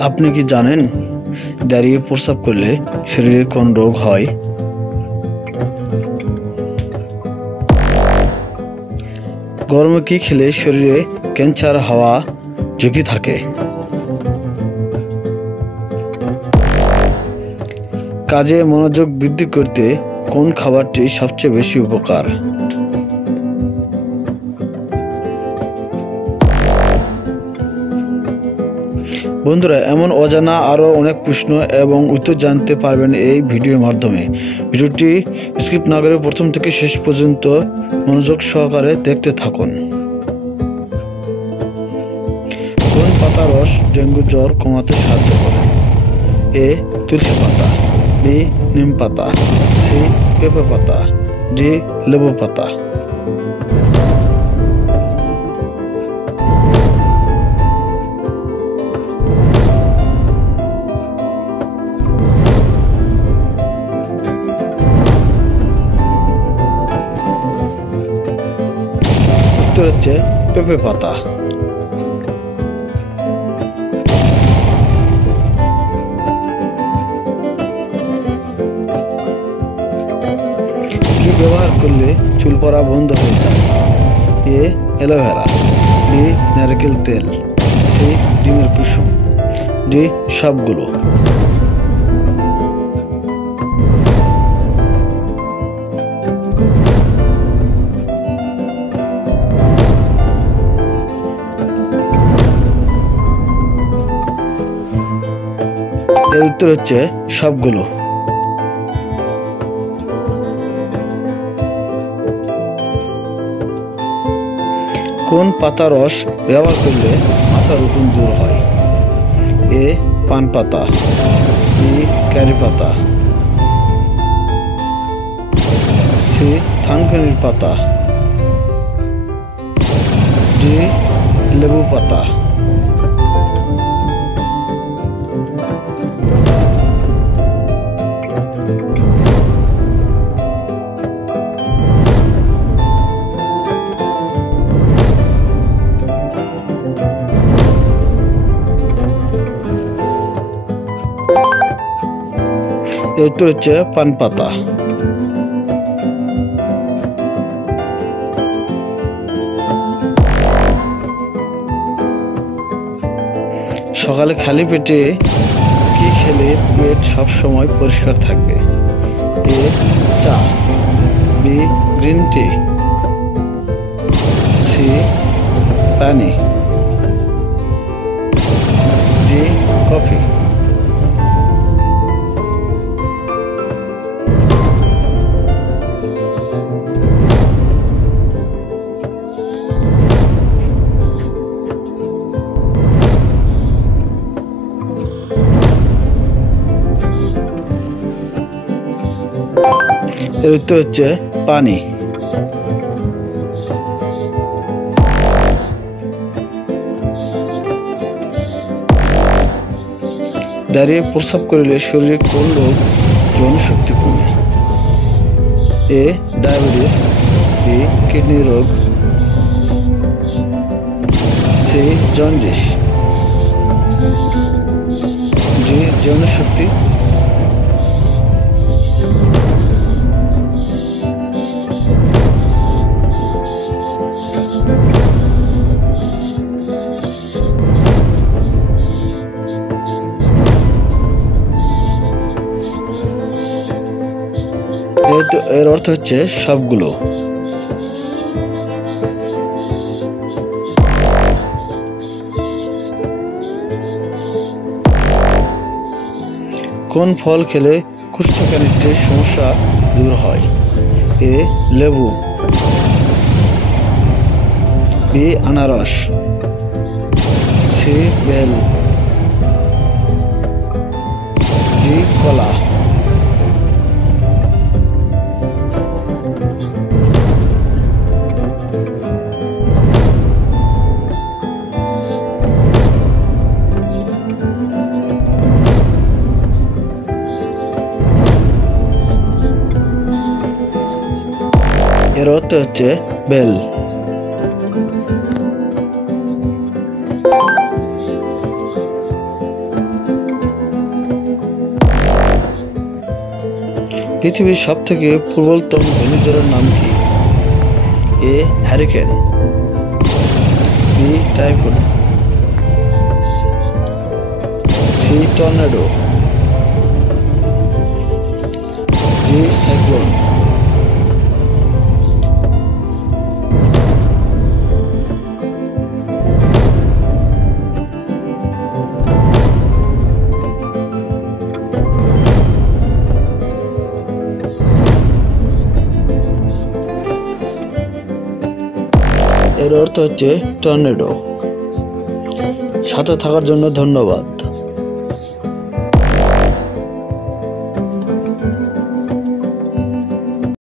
আপনি কি জানেন দাঁড়িয়ে প্রস্রাব করলে শরীরে কোন রোগ হয়? গরমে কি খেলে শরীরে ক্যান্সার হওয়া ঝুঁকি থাকে? কাজে মনোযোগ বৃদ্ধি করতে কোন খাবারটি সবচেয়ে বেশি উপকার? বন্ধুরা, এমন অজানা আরও অনেক প্রশ্ন এবং উত্তর জানতে পারবেন এই ভিডিওর মাধ্যমে। ভিডিওটি স্কিপ না করে প্রথম থেকে শেষ পর্যন্ত মনোযোগ সহকারে দেখতে থাকুন। কোন পাতা রস ডেঙ্গু জ্বর কমাতে সাহায্য করে? এ. তুলসী পাতা, বি. নিম পাতা, সি. পেঁপে পাতা, ডি. লেবু পাতা। উত্তর হচ্ছে পেঁপে পাতা। কি ব্যবহার করলে চুল পড়া বন্ধ হয়ে যায়? এ. Aloe vera, B. নারকেল তেল, সি. ডিমের কুসুম, ডি. সবগুলো। এর উত্তর হচ্ছে সবগুলো। কোন পাতা রস ব্যবহার করলে মাথার উকুন দূর হয়? এ. পান পাতা, বি. কারি পাতা, সি. থানকুনির পাতা, ডি. লেবু পাতা। এর উত্তর হচ্ছে পান পাতা। সকালে খালি পেটে কি খেলে পেট সবসময় পরিষ্কার থাকবে? এ. চা, বি. Green tea, C. পানি, ডি. কফি। এর উত্তর হচ্ছে পানি। দাঁড়িয়ে প্রস্রাব করলে শরীরে কোন রোগ যৌনশক্তি কমে? এ. Diabetes, B. কিডনি রোগ, সি. Jaundice, D. যৌনশক্তি। এর অর্থ হচ্ছে সবগুলো। কোন ফল খেলে কোষ্ঠকাঠিন্যের সমস্যা দূর হয়? এ. লেবু, বি. আনারস, সি. Bell, D. কলা। এর অর্থ হচ্ছে বেল। পৃথিবীর সবথেকে প্রবলতম ঘূর্ণিঝড়ের নাম কি? A hurricane, B typhoon, C tornado, D cyclone. এর অর্থ হচ্ছে টর্নেডো। সাথে থাকার জন্য ধন্যবাদ।